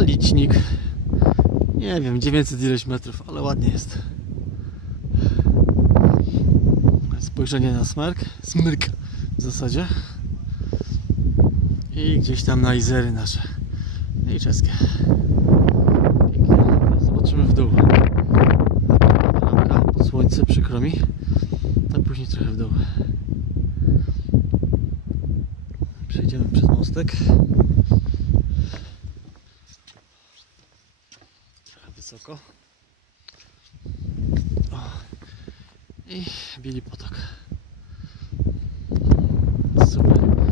Licznik. Nie wiem, 900 ileś metrów, ale ładnie jest. Spojrzenie na smerk. Smyrk w zasadzie. I gdzieś tam na Izery nasze. I czeskie. Zobaczymy w dół. Ramka pod słońce, przykro mi. A później trochę w dół. Przejdziemy przez mostek. сокол. О, і білий поток. Супер.